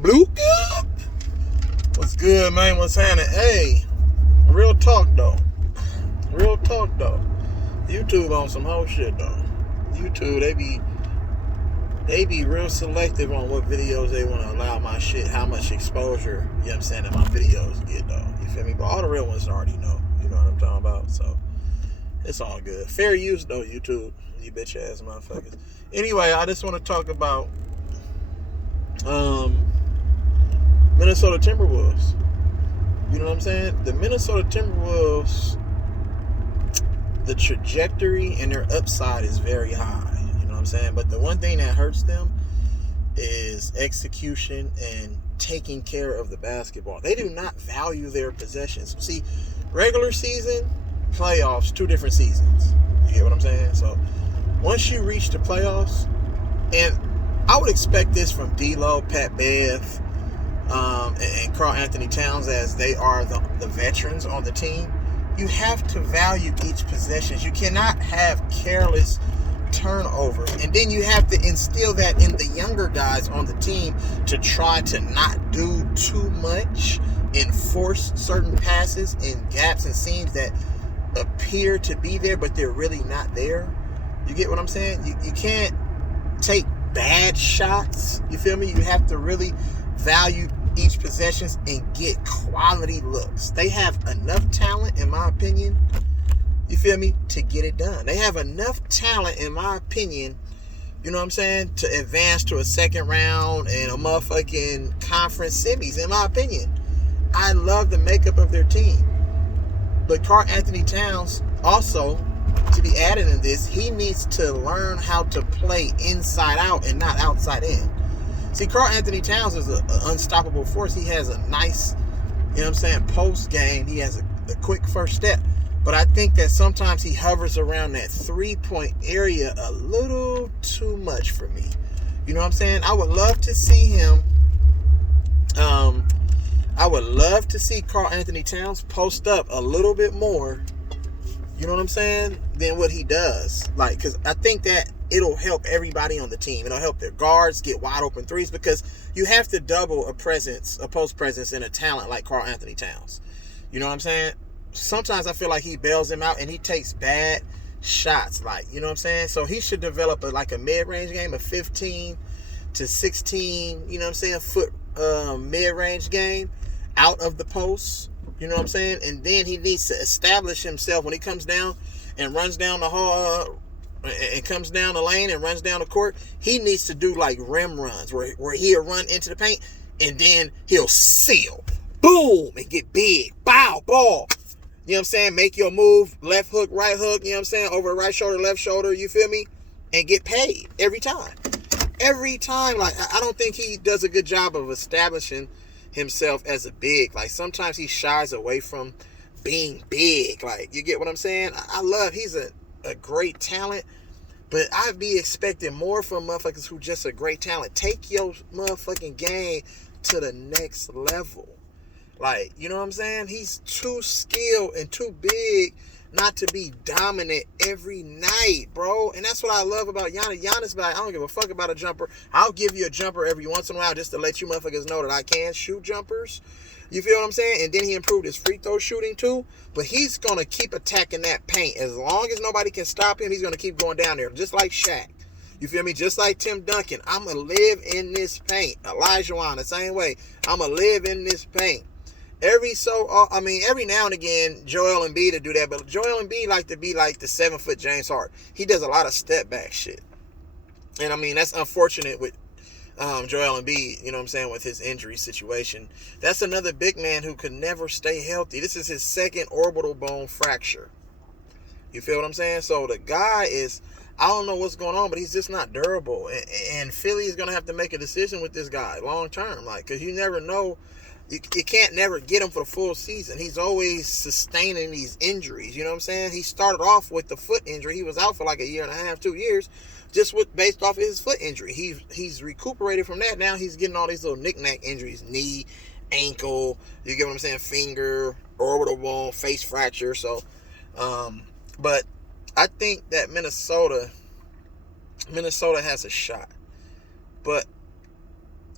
Bloop. What's good, man? What's happening? Hey, real talk though. Real talk though. YouTube on some whole shit though. YouTube, they be real selective on what videos they want to allow my shit, how much exposure, you know what I'm saying, that my videos get though. You feel me? But all the real ones already know. You know what I'm talking about? So it's all good. Fair use though, YouTube. You bitch ass motherfuckers. Anyway, I just want to talk about um Minnesota Timberwolves. You know what I'm saying? The Minnesota Timberwolves, the trajectory and their upside is very high. You know what I'm saying? But the one thing that hurts them is execution and taking care of the basketball. They do not value their possessions. See, regular season, playoffs, two different seasons. You get what I'm saying? So once you reach the playoffs, and I would expect this from D'Lo, Pat Bev, and Karl Anthony Towns, as they are the veterans on the team. You have to value each possession. You cannot have careless turnovers. And then you have to instill that in the younger guys on the team to try to not do too much and force certain passes in gaps and seams that appear to be there, but they're really not there. You get what I'm saying? You can't take bad shots. You feel me? You have to really value each possessions and get quality looks. They have enough talent, in my opinion, you feel me, to get it done. They have enough talent, in my opinion, you know what I'm saying, to advance to a second round and a motherfucking conference semis, in my opinion. I love the makeup of their team. But Karl Anthony Towns also, to be added in this, he needs to learn how to play inside out and not outside in. See, Karl Anthony Towns is an unstoppable force. He has a nice, you know what I'm saying, post game. He has a quick first step. But I think that sometimes he hovers around that 3-point area a little too much for me. You know what I'm saying? I would love to see him. I would love to see Karl Anthony Towns post up a little bit more, you know what I'm saying, than what he does. Like, because I think that it'll help everybody on the team. It'll help their guards get wide open threes, because you have to double a post presence, in a talent like Karl Anthony Towns. You know what I'm saying? Sometimes I feel like he bails him out and he takes bad shots. Like, you know what I'm saying? So he should develop a mid-range game, a 15 to 16, you know what I'm saying, foot mid-range game out of the post. You know what I'm saying? And then he needs to establish himself when he comes down and runs down the hall, and comes down the lane and runs down the court. He needs to do like rim runs where he'll run into the paint and then he'll seal. Boom! And get big. Bow! Ball. You know what I'm saying? Make your move. Left hook, right hook. You know what I'm saying? Over the right shoulder, left shoulder. You feel me? And get paid every time. Every time. Like, I don't think he does a good job of establishing himself as a big. Like, sometimes he shies away from being big. Like, you get what I'm saying? He's a great talent, but I'd be expecting more from motherfuckers who just a great talent. Take your motherfucking game to the next level. Like, you know what I'm saying? He's too skilled and too big not to be dominant every night, bro. And that's what I love about Giannis. Giannis, I don't give a fuck about a jumper. I'll give you a jumper every once in a while just to let you motherfuckers know that I can shoot jumpers. You feel what I'm saying? And then he improved his free throw shooting too. But he's going to keep attacking that paint. As long as nobody can stop him, he's going to keep going down there. Just like Shaq. You feel me? Just like Tim Duncan. I'm going to live in this paint. Elijah Wan, the same way. I'm going to live in this paint. Every now and again, Joel Embiid to do that. But Joel Embiid like to be like the 7-foot James Harden. He does a lot of step back shit. And I mean, that's unfortunate with Joel Embiid, you know what I'm saying, with his injury situation. That's another big man who could never stay healthy. This is his second orbital bone fracture. You feel what I'm saying? So the guy is, I don't know what's going on, but he's just not durable. And Philly is going to have to make a decision with this guy long term. Like, because you never know. You can't never get him for the full season. He's always sustaining these injuries. You know what I'm saying? He started off with the foot injury. He was out for like a year and a half, 2 years, just based off of his foot injury. He's recuperated from that. Now he's getting all these little knick-knack injuries. Knee, ankle, you get what I'm saying? Finger, orbital bone, face fracture. So, but I think that Minnesota Minnesota has a shot. But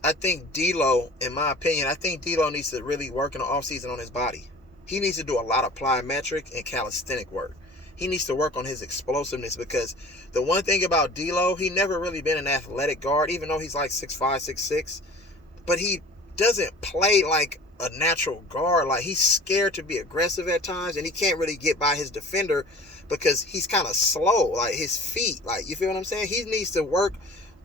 I think D'Lo, in my opinion, I think D'Lo needs to really work in the offseason on his body. He needs to do a lot of plyometric and calisthenic work. He needs to work on his explosiveness because the one thing about D'Lo, he never really been an athletic guard, even though he's like 6'5", 6'6". But he doesn't play like a natural guard. Like, he's scared to be aggressive at times, and he can't really get by his defender because he's kind of slow. Like, his feet, like, you feel what I'm saying? He needs to work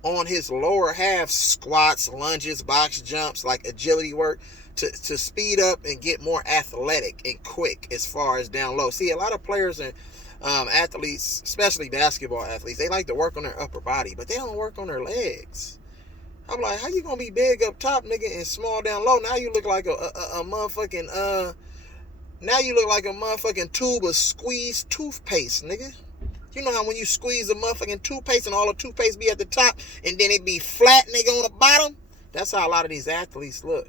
on his lower half, squats, lunges, box jumps, like agility work, to speed up and get more athletic and quick as far as down low. See, a lot of players and athletes, especially basketball athletes, they like to work on their upper body, but they don't work on their legs. I'm like, how you gonna be big up top, nigga, and small down low? Now you look like a motherfucking now you look like a motherfucking tube of squeezed toothpaste, nigga. You know how when you squeeze a motherfucking toothpaste and all the toothpaste be at the top and then it be flat, nigga, on the bottom? That's how a lot of these athletes look.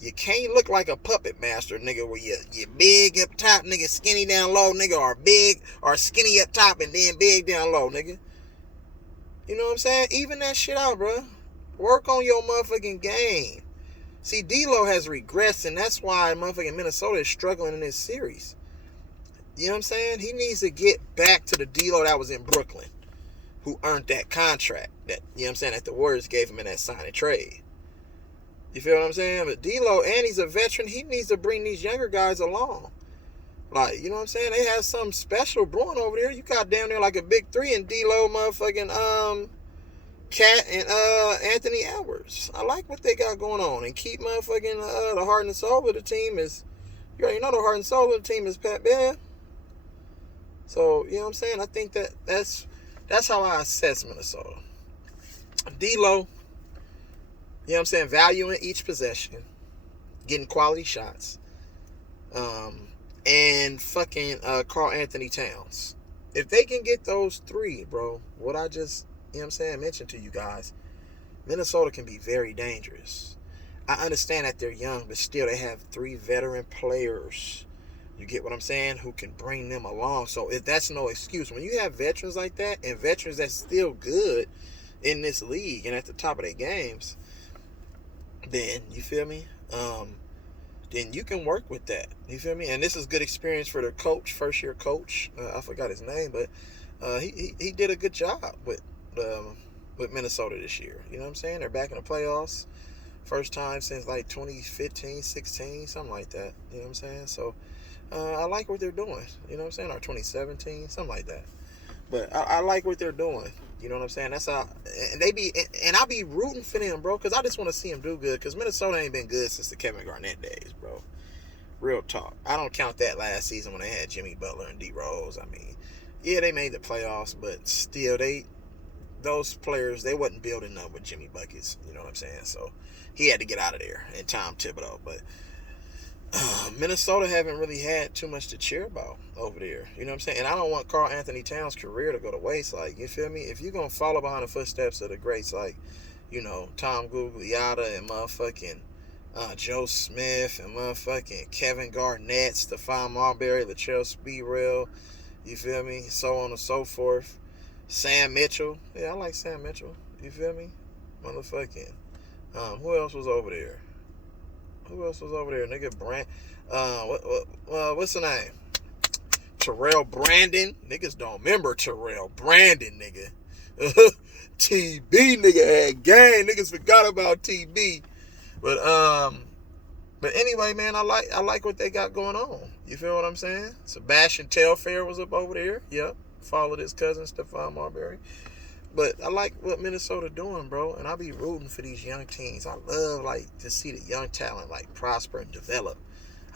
You can't look like a puppet master, nigga, where you're big up top, nigga, skinny down low, nigga, or big or skinny up top and then big down low, nigga. You know what I'm saying? Even that shit out, bro. Work on your motherfucking game. See, D'Lo has regressed, and that's why motherfucking Minnesota is struggling in this series. You know what I'm saying? He needs to get back to the D'Lo that was in Brooklyn, who earned that contract that, you know what I'm saying, that the Warriors gave him in that sign and trade. You feel what I'm saying? But D'Lo, and he's a veteran, he needs to bring these younger guys along. Like, you know what I'm saying? They have something special brewing over there. You got down there like a big three in D'Lo, motherfucking Cat and Anthony Edwards. I like what they got going on. And keep motherfucking the heart and soul of the team is, you already know the heart and soul of the team is Pat Bev. So, you know what I'm saying? I think that's how I assess Minnesota. D'Lo, you know what I'm saying, valuing each possession, getting quality shots, and fucking Karl Anthony Towns. If they can get those three, bro, what I just, you know what I'm saying, mentioned to you guys, Minnesota can be very dangerous. I understand that they're young, but still they have three veteran players. You get what I'm saying? Who can bring them along. So if that's no excuse, when you have veterans like that and veterans that's still good in this league and at the top of their games, then, you feel me? Then you can work with that. You feel me? And this is good experience for the coach, first year coach. I forgot his name, but he did a good job with Minnesota this year. You know what I'm saying? They're back in the playoffs. First time since like 2015, 16, something like that. You know what I'm saying? So I like what they're doing. You know what I'm saying? Or 2017, something like that. But I like what they're doing. You know what I'm saying? That's how, and I'll be rooting for them, bro, because I just want to see them do good. Because Minnesota ain't been good since the Kevin Garnett days, bro. Real talk. I don't count that last season when they had Jimmy Butler and D Rose. I mean, yeah, they made the playoffs, but still, those players, they wasn't building up with Jimmy Buckets. You know what I'm saying? So he had to get out of there, and Tom Thibodeau. But Minnesota haven't really had too much to cheer about over there. You know what I'm saying? And I don't want Karl Anthony Towns' career to go to waste. Like, you feel me? If you're going to follow behind the footsteps of the greats like, you know, Tom Gugliotta and motherfucking Joe Smith and motherfucking Kevin Garnett, Stephon Marbury, Latrell Sprewell, you feel me? So on and so forth. Sam Mitchell. Yeah, I like Sam Mitchell. You feel me? Motherfucking. Who else was over there? Nigga, what's the name? Terrell Brandon. Niggas don't remember Terrell Brandon, nigga. TB, nigga, had game. Niggas forgot about TB. But anyway, man, I like what they got going on. You feel what I'm saying? Sebastian Telfair was up over there. Yep. Followed his cousin, Stephon Marbury. But I like what Minnesota doing, bro, and I be rooting for these young teams. I love, like, to see the young talent, like, prosper and develop.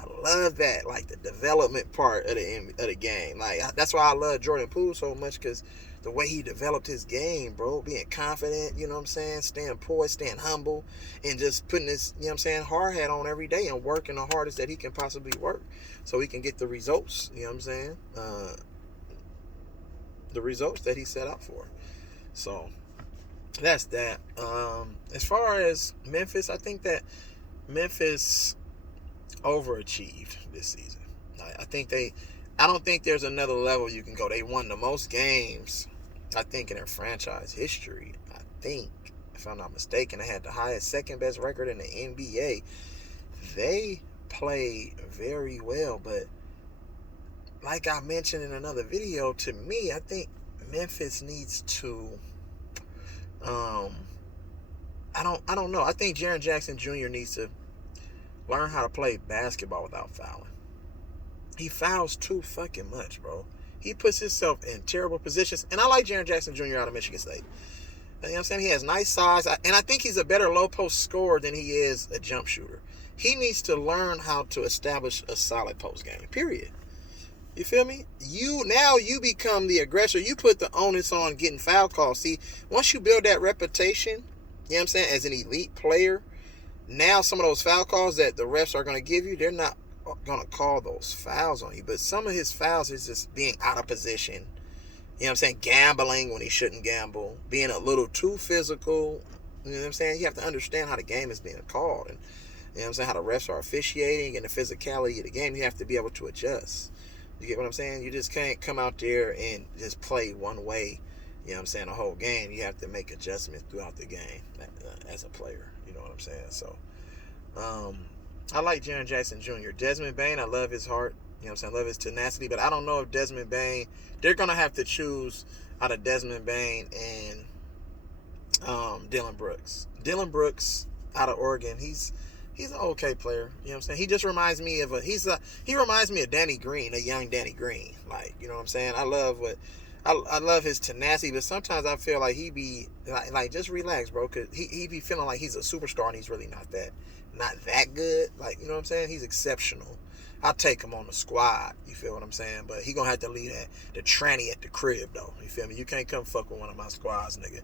I love that, like, the development part of the game. Like, that's why I love Jordan Poole so much, because the way he developed his game, bro, being confident, you know what I'm saying, staying poised, staying humble, and just putting his, you know what I'm saying, hard hat on every day and working the hardest that he can possibly work so he can get the results, you know what I'm saying, the results that he set out for. So that's that. As far as Memphis, I think that Memphis overachieved this season. I don't think there's another level you can go. They won the most games I think in their franchise history, I think, if I'm not mistaken, they had the highest second best record in the NBA. They play very well, but like I mentioned in another video, to me, I think Memphis needs to um I don't know. I think Jaren Jackson Jr. needs to learn how to play basketball without fouling. He fouls too fucking much, bro. He puts himself in terrible positions. And I like Jaren Jackson Jr. out of Michigan State. You know what I'm saying? He has nice size. And I think he's a better low post scorer than he is a jump shooter. He needs to learn how to establish a solid post game. Period. You feel me? You become the aggressor. You put the onus on getting foul calls. See, once you build that reputation, you know what I'm saying, as an elite player, now some of those foul calls that the refs are going to give you, they're not going to call those fouls on you. But some of his fouls is just being out of position. You know what I'm saying? Gambling when he shouldn't gamble. Being a little too physical. You know what I'm saying? You have to understand how the game is being called. And you know what I'm saying? How the refs are officiating and the physicality of the game. You have to be able to adjust. You get what I'm saying? You just can't come out there and just play one way, you know what I'm saying, the whole game. You have to make adjustments throughout the game as a player. You know what I'm saying? So, I like Jaren Jackson Jr. Desmond Bane, I love his heart. You know what I'm saying? I love his tenacity. But I don't know if Desmond Bane, they're going to have to choose out of Desmond Bane and Dillon Brooks. Dillon Brooks out of Oregon, he's an okay player. You know what I'm saying? He just reminds me of he reminds me of Danny Green, a young Danny Green. Like, you know what I'm saying? I love his tenacity, but sometimes I feel like he be like just relax, bro, cause he be feeling like he's a superstar and he's really not that good. Like, you know what I'm saying? He's exceptional. I'll take him on the squad. You feel what I'm saying? But he gonna have to leave the tranny at the crib, though. You feel me? You can't come fuck with one of my squads, nigga,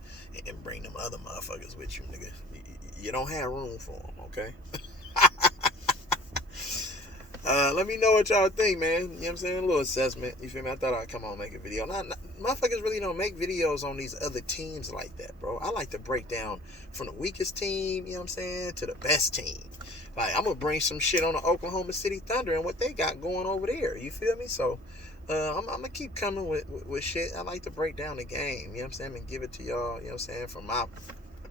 and bring them other motherfuckers with you, nigga. You don't have room for them, okay? Let me know what y'all think, man. You know what I'm saying? A little assessment. You feel me? I thought I'd come on and make a video. Motherfuckers really don't make videos on these other teams like that, bro. I like to break down from the weakest team, you know what I'm saying, to the best team. Like, I'm going to bring some shit on the Oklahoma City Thunder and what they got going over there. You feel me? So, I'm going to keep coming with shit. I like to break down the game, you know what I'm saying, and give it to y'all, you know what I'm saying, from my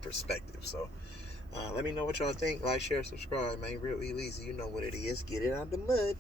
perspective. So, let me know what y'all think. Like, share, subscribe, man. Real E-Leezy. You know what it is. Get it out the mud.